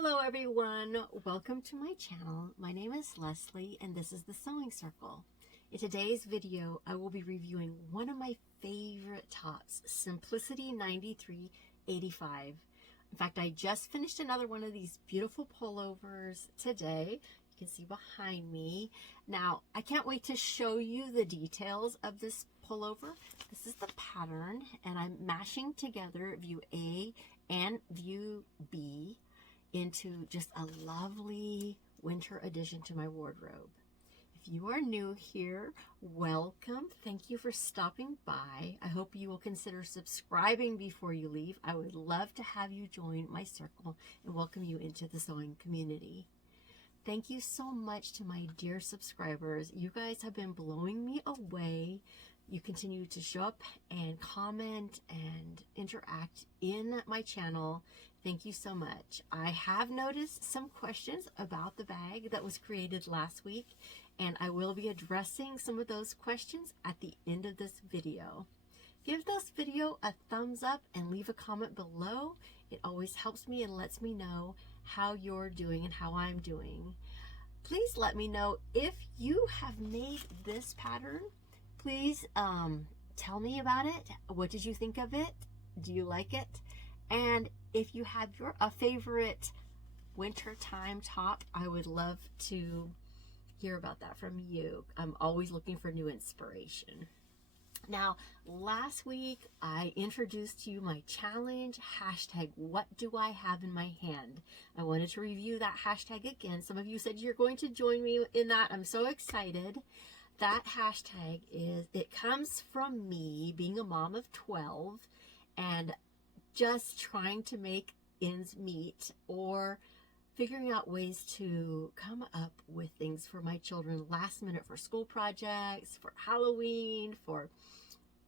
Hello everyone, welcome to my channel. My name is Leslie and this is the Sewing Circle. In today's video, I will be reviewing one of my favorite tops, Simplicity 9385. In fact, I just finished another one of these beautiful pullovers today. You can see behind me. Now, I can't wait to show you the details of this pullover. This is the pattern and I'm mashing together view A and view B into just a lovely winter addition to my wardrobe. If you are new here, welcome. Thank you for stopping by. I hope you will consider subscribing before you leave. I would love to have you join my circle and welcome you into the sewing community. Thank you so much to my dear subscribers. You guys have been blowing me away. You continue to show up and comment and interact in my channel. Thank you so much. I have noticed some questions about the bag that was created last week, and I will be addressing some of those questions at the end of this video. Give this video a thumbs up and leave a comment below. It always helps me and lets me know how you're doing and how I'm doing. Please let me know if you have made this pattern. Please tell me about it. What did you think of it? Do you like it? And if you have a favorite wintertime top, I would love to hear about that from you. I'm always looking for new inspiration. Now, last week I introduced to you my challenge hashtag, what do I have in my hand? I wanted to review that hashtag again. Some of you said you're going to join me in that. I'm so excited. That hashtag it comes from me being a mom of 12 and just trying to make ends meet or figuring out ways to come up with things for my children last minute for school projects, for Halloween, for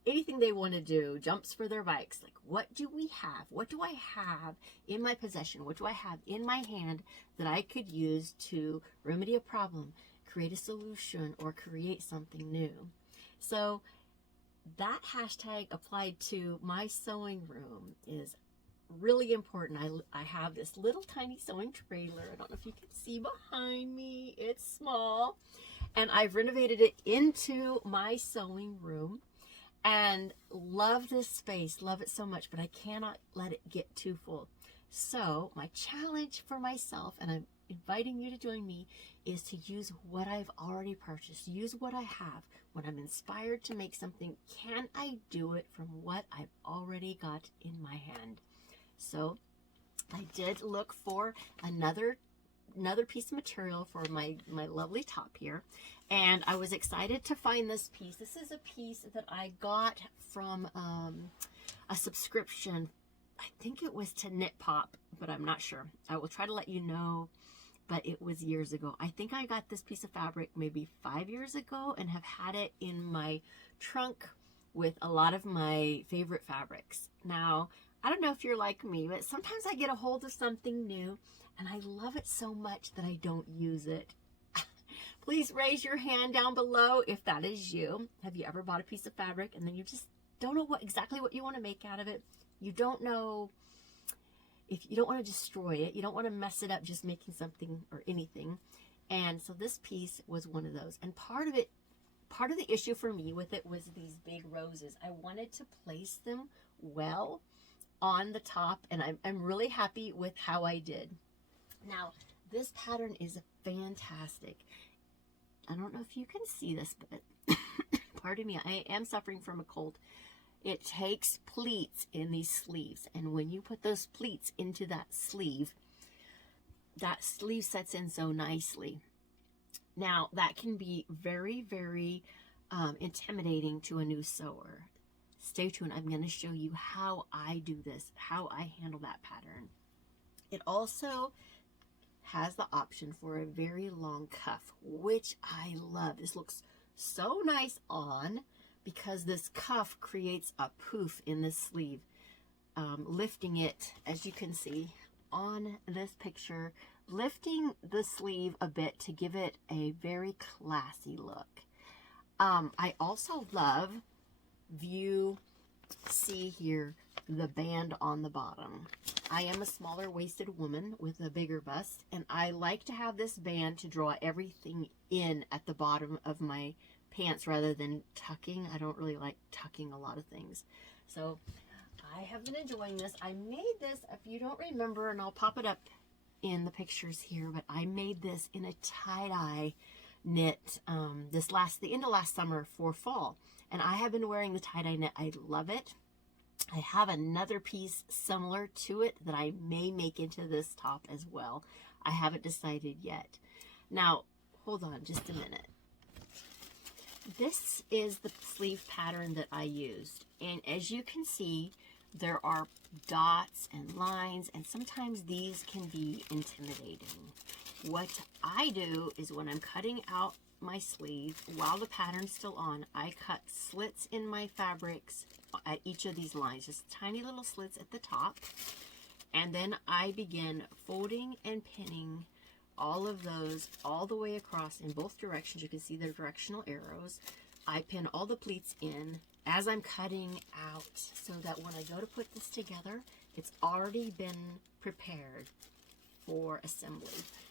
anything they want to do, jumps for their bikes. Like, what do we have? What do I have in my possession? What do I have in my hand that I could use to remedy a problem, create a solution, or create something new? So that hashtag applied to my sewing room is really important. I have this little tiny sewing trailer. I don't know if you can see behind me. It's small. And I've renovated it into my sewing room and love this space. Love it so much, but I cannot let it get too full. So my challenge for myself, and I'm inviting you to join me, is to use what I've already purchased. Use what I have. When I'm inspired to make something, can I do it from what I've already got in my hand? So I did look for another piece of material for my lovely top here, and I was excited to find this piece. This is a piece that I got from a subscription. I think it was to Knit Pop, but I'm not sure. I will try to let you know, but it was years ago. I think I got this piece of fabric maybe 5 years ago and have had it in my trunk with a lot of my favorite fabrics. Now, I don't know if you're like me, but sometimes I get a hold of something new and I love it so much that I don't use it. Please raise your hand down below if that is you. Have you ever bought a piece of fabric and then you just don't know exactly what you want to make out of it? You don't know, if you don't want to destroy it, you don't want to mess it up just making something or anything. And so this piece was one of those. And part of the issue for me with it was these big roses. I wanted to place them well on the top, and I'm really happy with how I did. Now, this pattern is fantastic. I don't know if you can see this, but pardon me, I am suffering from a cold. It takes pleats in these sleeves, and when you put those pleats into that sleeve sets in so nicely. Now, that can be very, very intimidating to a new sewer. Stay tuned. I'm going to show you how I do this, how I handle that pattern. It also has the option for a very long cuff, which I love. This looks so nice on because this cuff creates a poof in this sleeve, lifting it, as you can see on this picture, lifting the sleeve a bit to give it a very classy look. I also love view see here the band on the bottom. I am a smaller waisted woman with a bigger bust, and I like to have this band to draw everything in at the bottom of my pants rather than tucking. I don't really like tucking a lot of things. So I have been enjoying this. I made this, if you don't remember, and I'll pop it up in the pictures here, but I made this in a tie-dye knit the end of last summer for fall, and I have been wearing the tie-dye knit. I love it. I have another piece similar to it that I may make into this top as well. I haven't decided yet. Now, hold on just a minute. This is the sleeve pattern that I used, and as you can see, there are dots and lines, and sometimes these can be intimidating. What I do is when I'm cutting out my sleeve, while the pattern's still on, I cut slits in my fabrics at each of these lines, just tiny little slits at the top, and then I begin folding and pinning all of those all the way across in both directions. You can see the directional arrows. I pin all the pleats in as I'm cutting out so that when I go to put this together, it's already been prepared for assembly.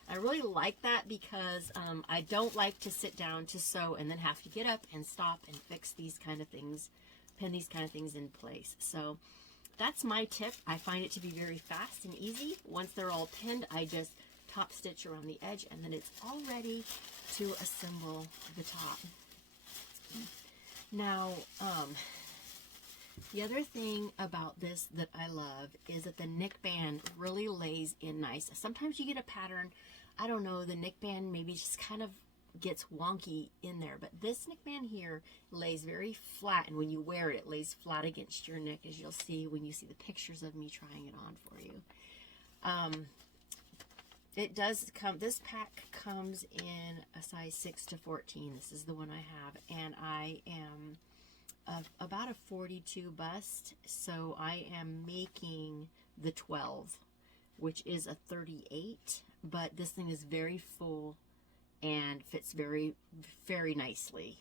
I really like that because I don't like to sit down to sew and then have to get up and stop and fix these kind of things, pin these kind of things in place. So that's my tip. I find it to be very fast and easy. Once they're all pinned, I just top stitch around the edge, and then it's all ready to assemble the top. Now, the other thing about this that I love is that the neckband really lays in nice. Sometimes you get a pattern, I don't know, the neckband maybe just kind of gets wonky in there, but this neckband here lays very flat, and when you wear it, it lays flat against your neck, as you'll see when you see the pictures of me trying it on for you. It does come, this pack comes in a size 6 to 14. This is the one I have, and I am about a 42 bust, so I am making the 12, which is a 38, but this thing is very full and fits very, very nicely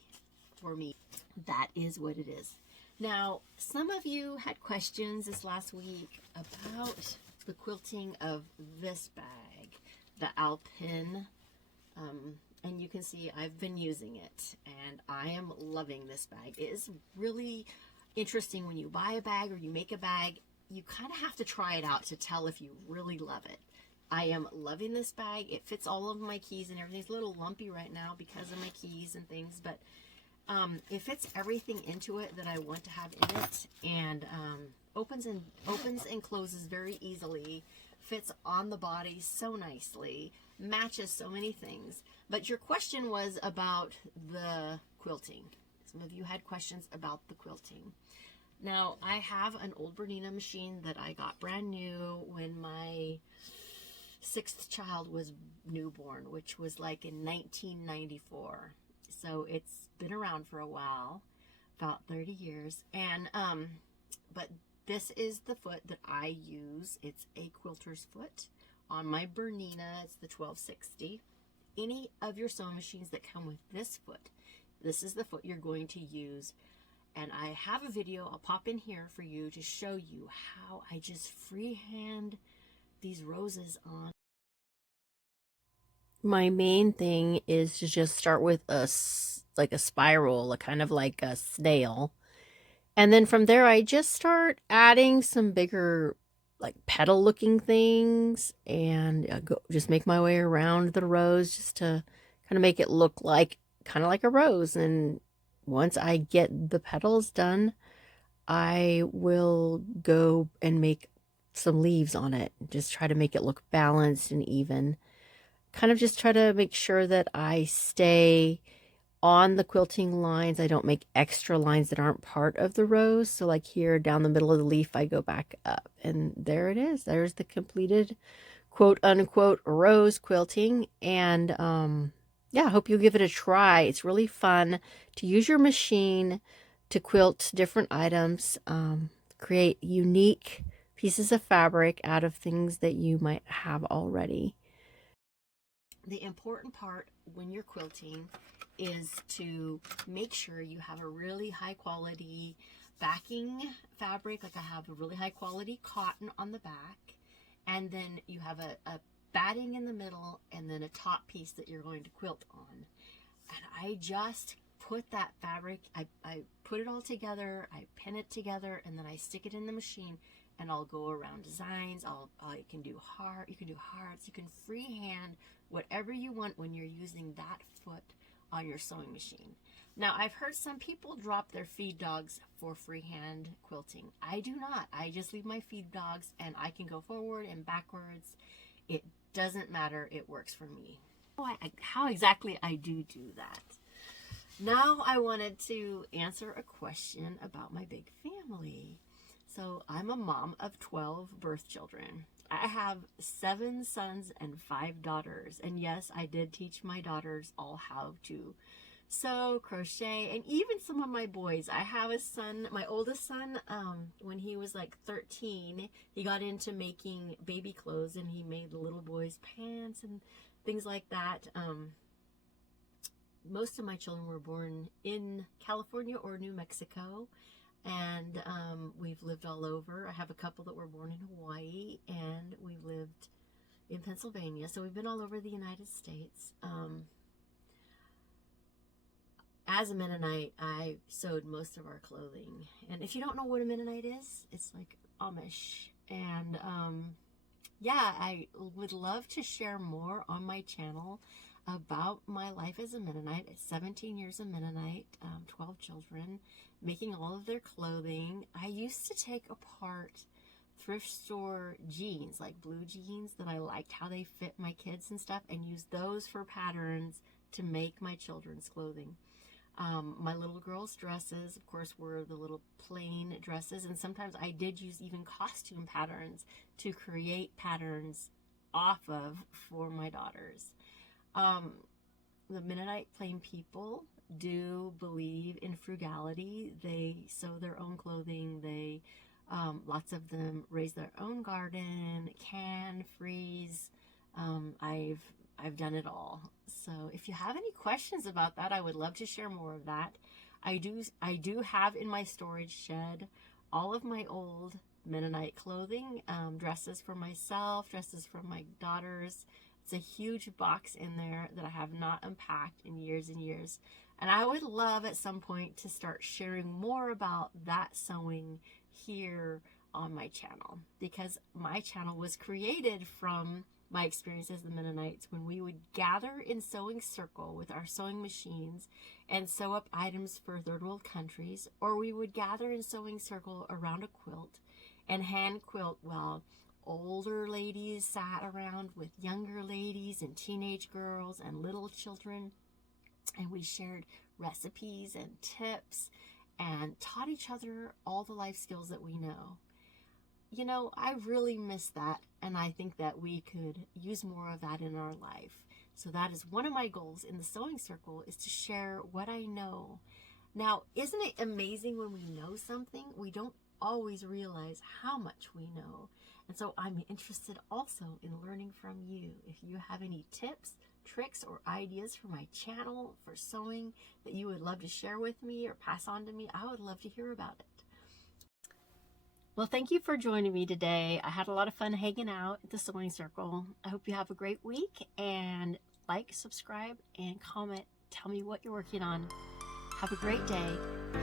for me. That is what it is. Now, some of you had questions this last week about the quilting of this bag, the Alpen, and you can see I've been using it, and I am loving this bag. It is really interesting when you buy a bag or you make a bag, you kind of have to try it out to tell if you really love it. I am loving this bag. It fits all of my keys and everything's a little lumpy right now because of my keys and things, but it fits everything into it that I want to have in it, and opens and closes very easily, fits on the body so nicely, matches so many things. But your question was about the quilting. Some of you had questions about the quilting. Now, I have an old Bernina machine that I got brand new when my 6th child was newborn, which was like in 1994. So it's been around for a while, about 30 years. And but this is the foot that I use. It's a quilter's foot on my Bernina. It's the 1260. Any of your sewing machines that come with this foot, this is the foot you're going to use. And I have a video I'll pop in here for you to show you how I just freehand these roses on. My main thing is to just start with a spiral, kind of like a snail. And then from there, I just start adding some bigger, like petal looking things, and just make my way around the rose just to kind of make it look like kind of like a rose. And once I get the petals done, I will go and make some leaves on it. Just try to make it look balanced and even. Kind of just try to make sure that I stay on the quilting lines. I don't make extra lines that aren't part of the rose. So like here down the middle of the leaf, I go back up, and there it is. There's the completed quote unquote rose quilting. And yeah, I hope you'll give it a try. It's really fun to use your machine to quilt different items, create unique pieces of fabric out of things that you might have already. The important part when you're quilting is to make sure you have a really high quality backing fabric, like I have a really high quality cotton on the back, and then you have a batting in the middle, and then a top piece that you're going to quilt on. And I just put that fabric, I put it all together, I pin it together, and then I stick it in the machine, and I'll go around designs. You can do hearts, you can freehand whatever you want when you're using that foot on your sewing machine. Now, I've heard some people drop their feed dogs for freehand quilting. I do not. I just leave my feed dogs, and I can go forward and backwards. It doesn't matter. It works for me. How exactly I do that. Now I wanted to answer a question about my big family. So I'm a mom of 12 birth children. I have 7 sons and 5 daughters. And yes, I did teach my daughters all how to sew, crochet, and even some of my boys. I have a son, my oldest son, when he was like 13, he got into making baby clothes, and he made little boys' pants and things like that. Most of my children were born in California or New Mexico, and we've lived all over. I have a couple that were born in Hawaii, and we've lived in Pennsylvania, so we've been all over the United States. As a Mennonite, I sewed most of our clothing. And if you don't know what a Mennonite is, it's like Amish. And yeah, I would love to share more on my channel about my life as a Mennonite. 17 years a Mennonite, 12 children, making all of their clothing. I used to take apart thrift store jeans, like blue jeans that I liked how they fit my kids and stuff, and use those for patterns to make my children's clothing. My little girls' dresses, of course, were the little plain dresses, and sometimes I did use even costume patterns to create patterns off of for my daughters. The Mennonite plain people do believe in frugality. They sew their own clothing. They, lots of them raise their own garden, can, freeze. I've done it all. So if you have any questions about that, I would love to share more of that. I do have in my storage shed all of my old Mennonite clothing, dresses for myself, dresses for my daughters. It's a huge box in there that I have not unpacked in years and years. And I would love at some point to start sharing more about that sewing here on my channel, because my channel was created from my experience as the Mennonites, when we would gather in sewing circle with our sewing machines and sew up items for third world countries, or we would gather in sewing circle around a quilt and hand quilt while older ladies sat around with younger ladies and teenage girls and little children, and we shared recipes and tips and taught each other all the life skills that we know. You know, I really miss that, and I think that we could use more of that in our life. So that is one of my goals in the sewing circle, is to share what I know. Now, isn't it amazing when we know something, we don't always realize how much we know? And so I'm interested also in learning from you. If you have any tips, tricks, or ideas for my channel for sewing that you would love to share with me or pass on to me, I would love to hear about it. Well, thank you for joining me today. I had a lot of fun hanging out at the Sewing Circle. I hope you have a great week, and like, subscribe, and comment. Tell me what you're working on. Have a great day.